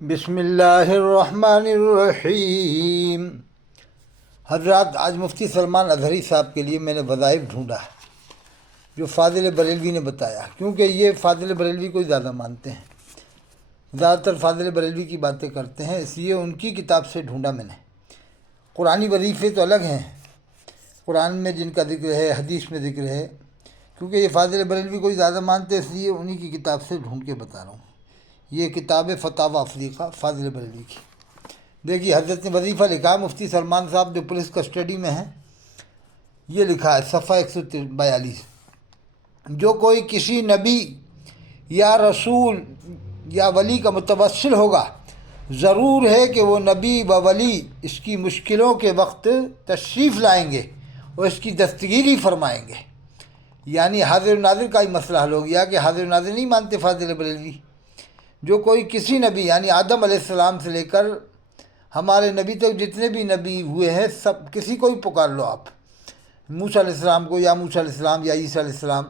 بسم اللہ الرحمن الرحیم۔ حضرات، آج مفتی سلمان اظہری صاحب کے لیے میں نے وظائف ڈھونڈا جو فاضل بریلوی نے بتایا، کیونکہ یہ فاضل بریلوی کو زیادہ مانتے ہیں، زیادہ تر فاضل بریلوی کی باتیں کرتے ہیں، اس لیے ان کی کتاب سے ڈھونڈا میں نے۔ قرآنی وظیفے تو الگ ہیں، قرآن میں جن کا ذکر ہے، حدیث میں ذکر ہے، کیونکہ یہ فاضل بریلوی کو زیادہ مانتے ہیں، اس لیے انہی کی کتاب سے ڈھونڈ کے بتا رہا ہوں۔ یہ کتاب فتاوی افریقہ فاضل بریلوی کی۔ دیکھیے، حضرت نے وظیفہ لکھا، مفتی سلمان صاحب جو پولیس کسٹڈی میں ہیں، یہ لکھا ہے صفحہ 142۔ جو کوئی کسی نبی یا رسول یا ولی کا متوسل ہوگا، ضرور ہے کہ وہ نبی و ولی اس کی مشکلوں کے وقت تشریف لائیں گے اور اس کی دستگیری فرمائیں گے۔ یعنی حاضر و ناظر کا ہی مسئلہ حل ہو گیا کہ حاضر و ناظر نہیں مانتے فاضل بریلوی۔ جو کوئی کسی نبی، یعنی آدم علیہ السلام سے لے کر ہمارے نبی تک جتنے بھی نبی ہوئے ہیں، سب کسی کو ہی پکار لو آپ، موسیٰ علیہ السلام کو یا موسیٰ علیہ السلام یا عیسیٰ علیہ السلام،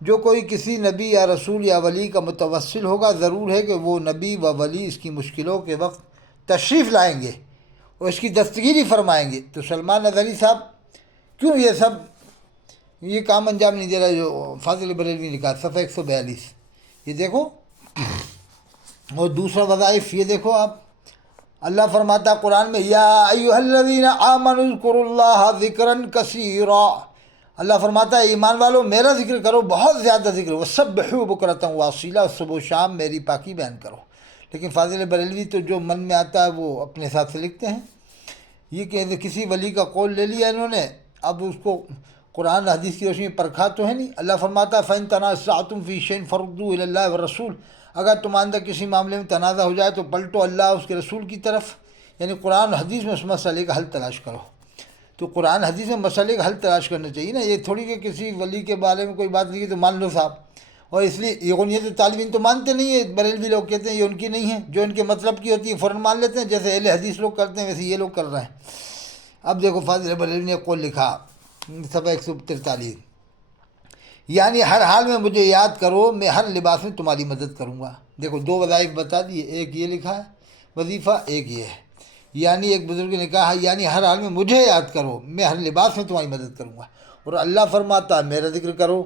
جو کوئی کسی نبی یا رسول یا ولی کا متوسل ہوگا، ضرور ہے کہ وہ نبی و ولی اس کی مشکلوں کے وقت تشریف لائیں گے اور اس کی دستگیری فرمائیں گے۔ تو سلمان اظہری صاحب کیوں یہ کام انجام نہیں دے رہا جو فاضل بریلوی نے کہا، صفحہ 142 یہ دیکھو۔ اور دوسرا وظائف یہ دیکھو آپ، اللہ فرماتا قرآن میں، یا ایھا الذین آمنوا اذکروا اللہ ذکرا کثیرا، اللہ فرماتا ہے ایمان والو میرا ذکر کرو، بہت زیادہ ذکر، وسبحوا بکرۃ واصیلا، صبح و شام میری پاکی بیان کرو۔ لیکن فاضل بریلوی تو جو من میں آتا ہے وہ اپنے حساب سے لکھتے ہیں۔ یہ کہ کسی ولی کا قول لے لیا انہوں نے، اب اس کو قرآن حدیث کی روشنی میں پرکھا تو ہے نہیں۔ اللہ فرماتا ہے فَإِن تَنَازَعْتُمْ فِي شَيْءٍ فَرُدُّوهُ إِلَى اللَّهِ وَالرَّسُولِ، اگر تمہارے اندر کسی معاملے میں تنازع ہو جائے تو پلٹو اللہ اس کے رسول کی طرف، یعنی قرآن حدیث میں اس مسئلے کا حل تلاش کرو۔ تو قرآن حدیث میں مسئلے کا حل تلاش کرنا چاہیے نا، یہ تھوڑی کہ کسی ولی کے بارے میں کوئی بات لکھی تو مان لو صاحب۔ اور اس لیے یہ طالبین تو مانتے نہیں ہیں، بریلوی لوگ کہتے ہیں یہ ان کی نہیں ہے، جو ان کے مطلب کی ہوتی ہے فوراً مان لیتے ہیں، جیسے اہل حدیث لوگ کرتے ہیں ویسے یہ لوگ کر رہے ہیں۔ اب دیکھو فاضل بریلوی نے قول لکھا صفحہ 143، یعنی ہر حال میں مجھے یاد کرو، میں ہر لباس میں تمہاری مدد کروں گا۔ دیکھو دو وظائف بتا دیے، ایک یہ لکھا ہے وظیفہ، ایک یہ ہے۔ یعنی ایک بزرگ نے کہا یعنی ہر حال میں مجھے یاد کرو، میں ہر لباس میں تمہاری مدد کروں گا۔ اور اللہ فرماتا ہے میرا ذکر کرو،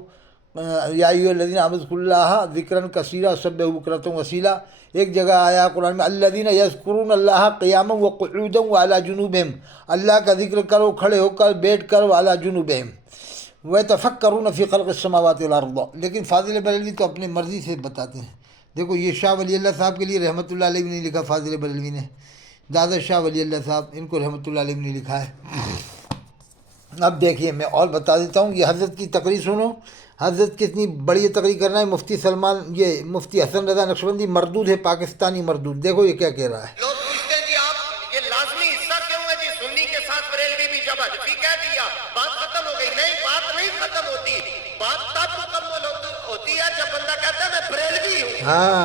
یا ایھا الذین آمنوا اذکروا اللہ ذکرا کثیرا وسبحوہ بکرۃ واصیلا۔ ایک جگہ آیا قرآن میں، الذین یذکرون اللہ قیاما وقعودا وعلی جنوبہم، اللہ کا ذکر کرو کھڑے ہو کر، بیٹھ کر، وعلی جنوبہم وَيَتَفَكَّرُونَ فِي خَلْقِ السَّمَاوَاتِ وَالْأَرْضِ۔ لیکن فاضل بریلوی تو اپنی مرضی سے بتاتے ہیں۔ دیکھو یہ شاہ ولی اللہ صاحب کے لیے رحمۃ اللہ علیہ بھی نہیں لکھا فاضل بریلوی نے، دادا شاہ ولی اللہ صاحب، ان کو رحمۃ اللہ علیہ بھی نہیں لکھا ہے۔ اب دیکھیے میں اور بتا دیتا ہوں، یہ حضرت کی تقریر سنو، حضرت کتنی بڑی تقریر کرنا ہے۔ مفتی سلمان، یہ مفتی حسن رضا نقشبندی مردود ہے، پاکستانی مردود۔ دیکھو یہ کیا کہہ رہا ہے۔ لوگ پوچھتے ہیں جی آپ یہ لازمی حصہ کیوں ہے جی، سنی کے ساتھ بریلوی بھی جب حنفی کہہ دیا بات ختم ہو گئی؟ نہیں، بات نہیں ختم ہوتی، بات تب مکمل ہوتی ہے جب بندہ کہتا ہے میں بریلوی ہوں۔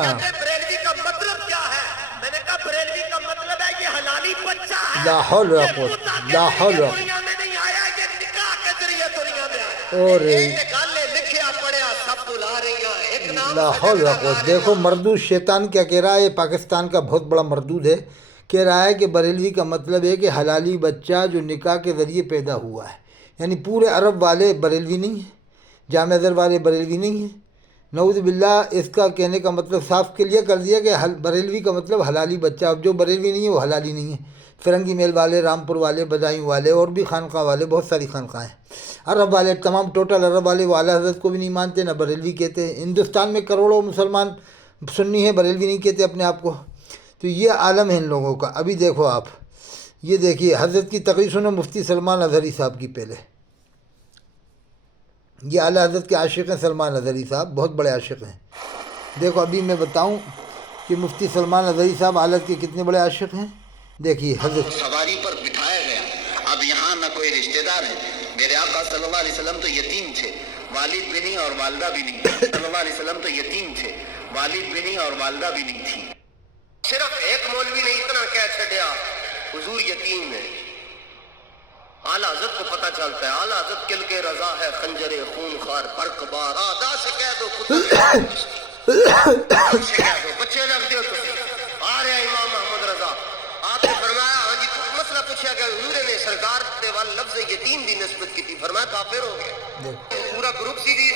کہتے ہیں بریلوی کا مطلب کیا ہے؟ میں نے کہا بریلوی کا مطلب ہے یہ حلالی بچہ ہے، لا حول ولا قوت، لا حول ولا قوت۔ دنیا میں نہیں آیا، یہ نکاح کے ذریعے دنیا میں آیا۔ ایک نکالے لکھیا پڑھیا سب بلا رہی ہیں، ایک نام لا حول ولا قوت۔ دیکھو مردود شیطان کیا کہہ رہا ہے، یہ پاکستان کا بہت بڑا مردود ہے، کہہ رہا ہے کہ بریلوی کا مطلب ہے کہ حلالی بچہ جو نکاح کے ذریعے پیدا ہوا ہے، یعنی پورے عرب والے بریلوی نہیں ہیں، جامع ازہر والے بریلوی نہیں ہیں۔ نعوذ باللہ، اس کا کہنے کا مطلب صاف کلیئر کر دیا کہ بریلوی کا مطلب حلالی بچہ۔ اب جو بریلوی نہیں ہے وہ حلالی نہیں ہے۔ فرنگی میل والے، رامپور والے، بدایوں والے اور بھی خانقاہ والے، بہت ساری خانقاہیں، عرب والے تمام ٹوٹل عرب والے وہ اعلیٰ حضرت کو بھی نہیں مانتے، نہ بریلوی کہتے ہیں۔ ہندوستان میں کروڑوں مسلمان سنی ہیں، بریلوی نہیں کہتے اپنے آپ کو۔ تو یہ عالم ہے ان لوگوں کا۔ ابھی دیکھو آپ، یہ دیکھیے حضرت کی تقریر سنو، مفتی سلمان اظہری صاحب کی پہلے۔ یہ اعلیٰ حضرت کے عاشق ہیں سلمان اظہری صاحب، بہت بڑے عاشق ہیں۔ دیکھو ابھی میں بتاؤں کہ مفتی سلمان اظہری صاحب اعلیٰ حضرت کے کتنے بڑے عاشق ہیں۔ دیکھیے حضرت سواری پر بٹھایا گیا، اب یہاں نہ کوئی رشتہ دار ہے۔ میرے آقا صلی اللہ علیہ وسلم تو یتیم تھے، والد بھی نہیں اور والدہ بھی نہیں۔ صلی اللہ علیہ وسلم تو یتیم تھے، والد بھی نہیں اور والدہ بھی نہیں تھی۔ صرف ایک مولوی نے اتنا کہہ چھڑیا حضور یتیم ہے۔ اعلیٰ حضرت کو پتہ چلتا ہے، اعلیٰ حضرت کل کے رضا ہے، خنجر خون خار برق بار، آدھا سے کہہ دو کتا سے کہہ دو، بچے رکھ دیو تو آ رہے ہیں پوچھا گیا حضور نے سرکار نے والا لفظ یتیم دی نسبت کی تھی، فرمایا کافر ہو گیا. پورا گروپ سی دی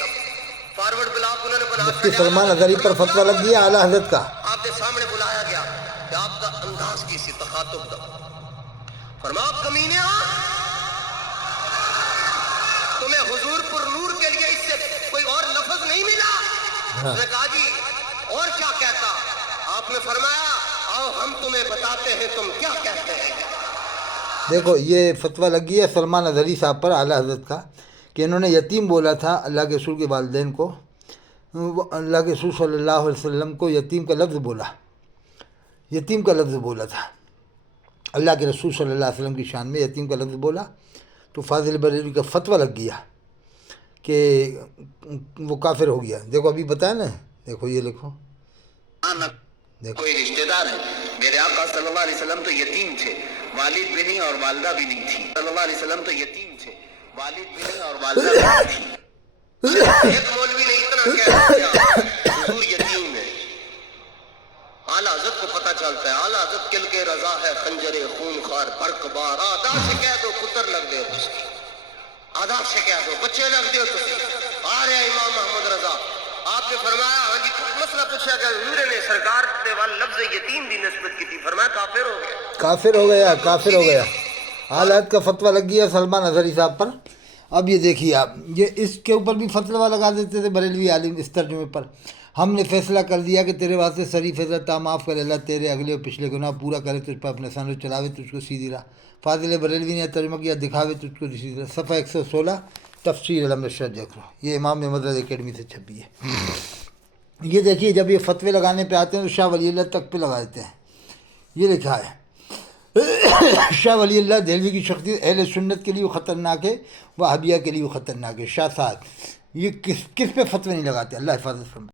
فارورڈ بلاک انہوں نے بنا مفتی سلمان اظہری پر فتویٰ لگ گیا اعلیٰ حضرت کا. آپ کے سامنے بلایا گیا کہ آپ کا انداز کی سی تخاطب دا، فرمایا کمینے تمہیں حضور پر نور کے لیے اس سے کوئی اور لفظ نہیں ملا؟ اس نے کہا جی اور کیا کہتا؟ آپ نے فرمایا آؤ ہم تمہیں بتاتے ہیں تم کیا کہتے ہیں. دیکھو یہ فتویٰ لگ گیا سلمان اظہری صاحب پر اعلیٰ حضرت کا کہ انہوں نے یتیم بولا تھا اللہ کے رسول کے والدین کو. اللہ کے رسول صلی اللہ علیہ وسلم کو یتیم کا لفظ بولا، یتیم کا لفظ بولا تھا. اللہ کے رسول صلی اللہ علیہ وسلم کی شان میں یتیم کا لفظ بولا تو فاضل بریلوی کا فتویٰ لگ گیا کہ وہ کافر ہو گیا. دیکھو ابھی بتایا نا، دیکھو یہ لکھو، کوئی رشتہ دار ہے. میرے آقا صلی اللہ علیہ وسلم تو یتیم تھے، والد بھی نہیں اور والدہ بھی نہیں تھی. صلی اللہ علیہ وسلم تو یتیم تھے، والد بھی نہیں اور والدہ بھی نہیں تھی. ایک مولوی نے اتنا کہہ دیا حضور یتیم ہے. اعلیٰ حضرت کو پتہ چلتا ہے، اعلیٰ حضرت کل کے رضا ہے خنجر خون خار برق بار. آدھا سے کہہ دو پتر لگ دے ہو، آدھا سے کہہ دو بچے لگ دے ہو. آ رہے امام محمد رضا، آپ نے فرمایا ہاں جی مسئلہ پوچھا گیا حضور نے سرکار نے والا لفظ یتیم دی نسبت کی تھی، فرمایا کافر ہو گیا. کافر ہو گیا، کافر ہو گیا. حالات کا فتویٰ لگ گیا سلمان اظہری صاحب پر. اب یہ دیکھیے آپ، یہ اس کے اوپر بھی فتویٰ لگا دیتے تھے بریلوی عالم اس ترجمے پر. ہم نے فیصلہ کر دیا کہ تیرے واسطے سری فیصلہ تا معاف کرے، اللہ تیرے اگلے اور پچھلے گناہ پورا کرے، تجھ پر اپنے سانو چلاوے، تجھ کو سیدھی راہ. فاضل بریلوی نے ترجمہ کیا دکھاوے تجھ کو سیدھی راہ. صفحہ 116 تفسیر علم ارشاد دیکھ لو، یہ امام مدرسہ اکیڈمی سے چھپی ہے. یہ دیکھیے جب یہ فتوے لگانے پہ آتے ہیں تو شاہ ولی اللہ تک پہ لگا دیتے ہیں. یہ لکھا ہے شاہ ولی اللہ دہلوی کی شخصیت اہل سنت کے لیے خطرناک ہے، وہابیہ کے لیے خطرناک ہے. شاہ صاحب یہ کس پہ فتوے نہیں لگاتے، اللہ حفاظت فرمائے.